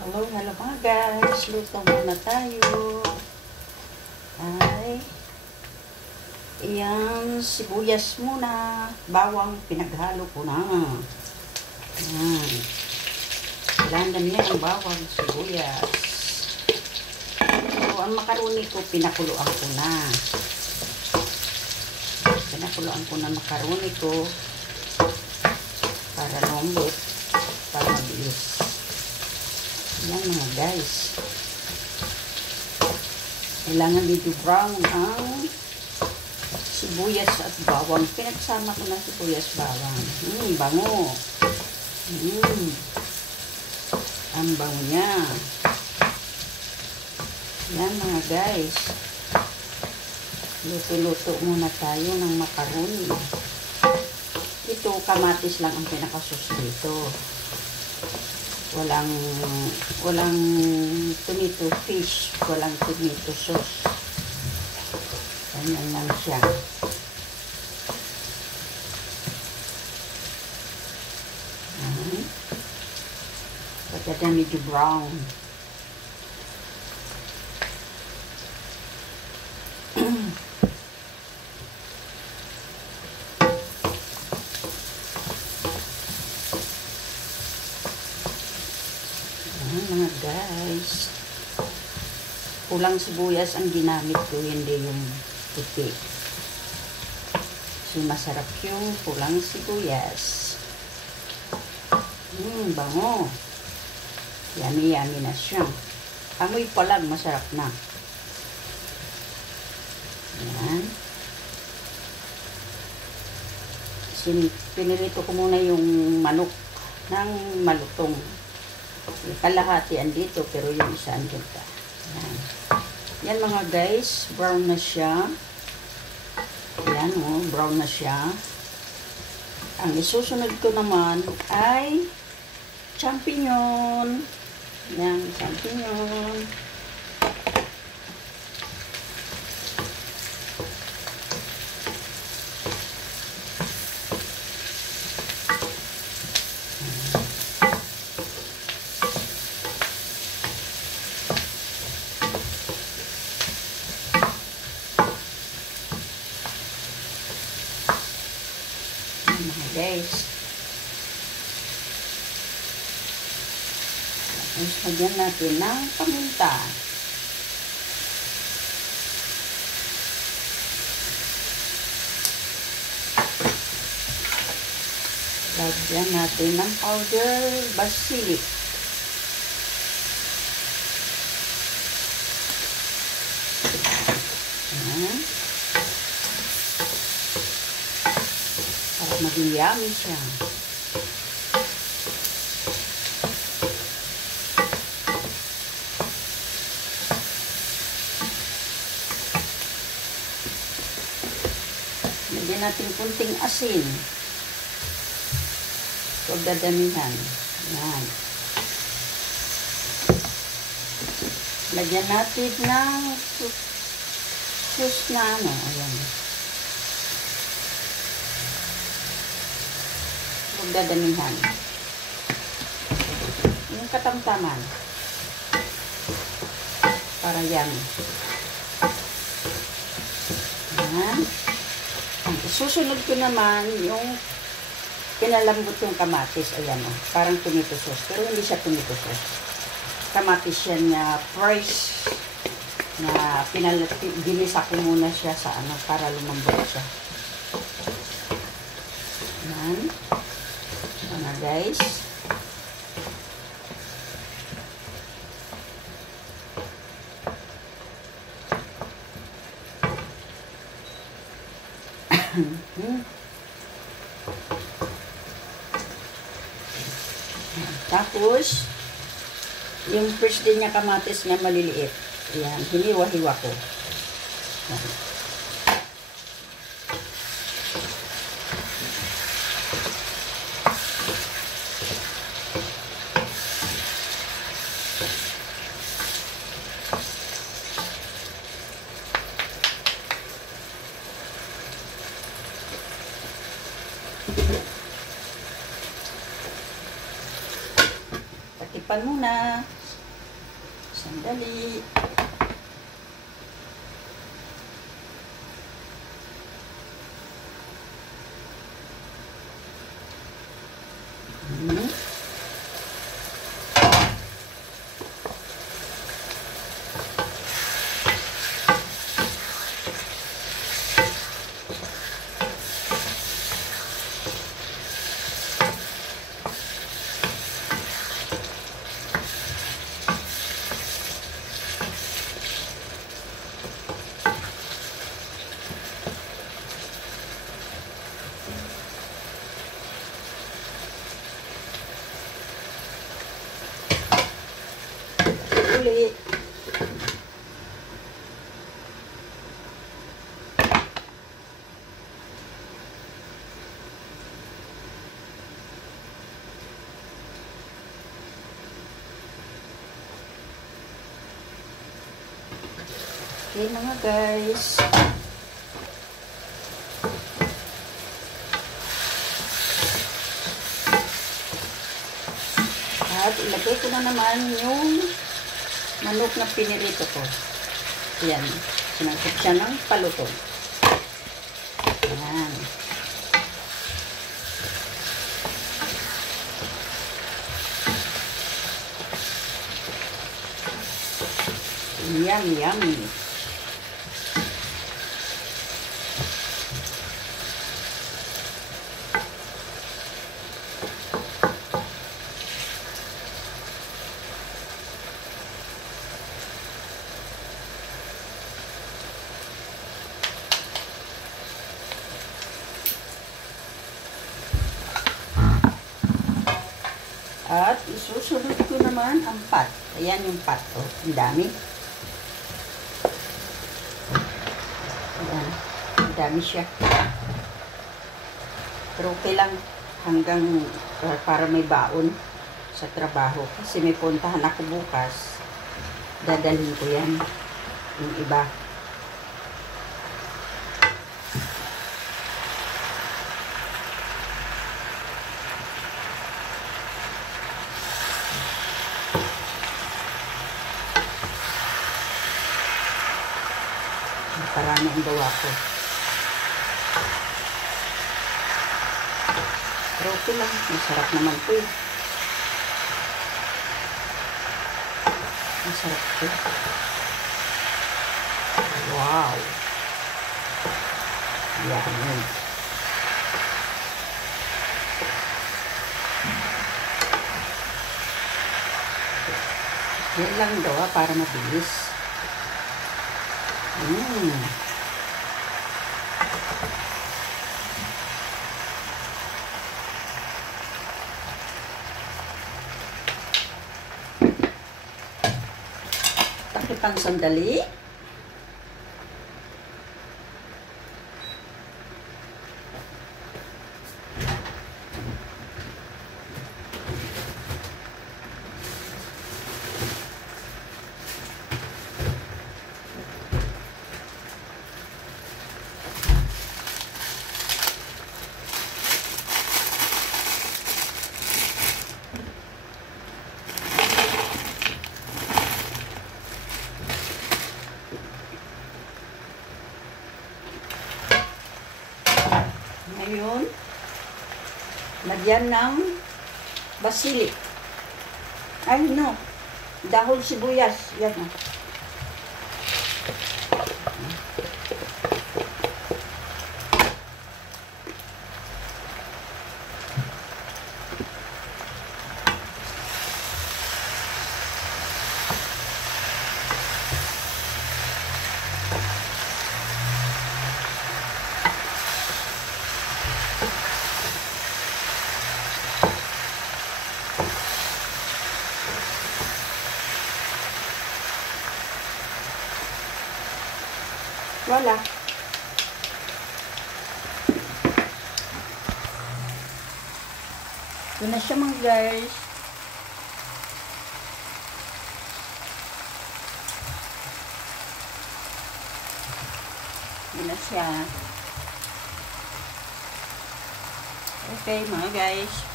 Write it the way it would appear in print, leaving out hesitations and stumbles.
Hello mga guys. Luto muna tayo. Ay, iyang sibuyas muna. Bawang pinaghalo ko na. Ayan. Kailangan niya ang bawang sibuyas. So, ang makaroni ko, pinakuluan ko na. Pinakuluan ko na makaroni ko para lambot, para mabilis. Yan mga guys. Kailangan dito brown ang sibuyas at bawang. Pinagsama ko na sibuyas bawang. Bango. Ang bango niya. Yan mga guys. Luto-luto muna tayo ng macaroni. Ito, kamatis lang ang pinakasus dito. Walang tomato fish, walang tomato sauce. Ganyan lang siya. Pagkada medyo brown. Mga guys, pulang sibuyas ang ginamit ko, hindi yung puti. So masarap yung pulang sibuyas. Bango. Yummy na siya. Amoy pa lang, masarap na. Yan. Pinirito ko muna yung manok ng malutong. Kalahati andito, pero yung isa andito. Yan. Yan mga guys, brown na siya. Yan brown na siya. Ang isusunod ko naman ay champignon. Yan, champignon. Guys, tapos lagyan natin ng paminta. Lagyan natin ng powder basilic. Maging yummy siya. Lagyan natin kunting asin. Huwag dadamihan. Yan. Lagyan natin ng sauce na ayan. Huwag dadamihan. Yung katamtaman. Para yan. Yan. Ang susunod ko naman yung pinalambot yung kamatis. Ayan parang tomato sauce. Pero hindi siya tomato sauce. Kamatis yan na fresh na ginisa ko muna siya sa para lumambot siya. Yan. Mga guys. Tapos yung first din niya kamatis na maliliit. Ayan, hiniwa-hiwa ko. Ayan. Patipan muna. Sandali. Uli. Okay mga guys. At ilagay ko na naman yung manok na pinirito ko. Ayan. Sinangkot siya ng palutong. Ayan. Yummy, yummy. At isusunod ko naman ang pat. Ayan yung pat. Oh, ang dami. Ayan. Ang dami siya. Pero okay lang hanggang para may baon sa trabaho. Kasi may puntahan ako bukas. Dadalhin ko yan. Yung iba. Parami ang gawa ko. Pero okay lang. Masarap naman po eh. Masarap po. Wow! Yan yun. Yan lang gawa para mabilis. Takipang sandali. Ngayon, lagyan ng basilik. Ay, no. Dahon sibuyas. Yan o. Wala. Ito na siya mga guys. Ito na siya. Okay mga guys.